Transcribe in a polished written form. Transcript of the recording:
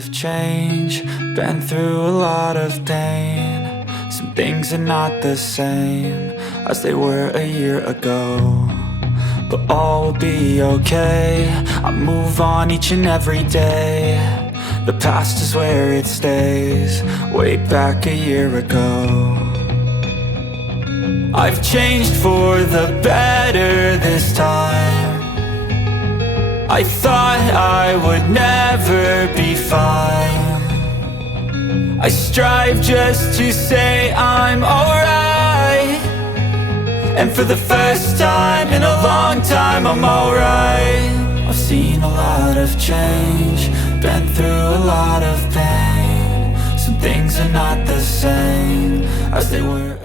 of change, been through a lot of pain. Some things are not the same as they were a year ago, but all will be okay. I move on each and every day. The past is where it stays, way back a year ago. I've changed for the better this time. I thought I would never be fine. I strive just to say I'm alright, and for the first time in a long time I'm alright. I've seen a lot of change, been through a lot of pain. Some things are not the same as they were.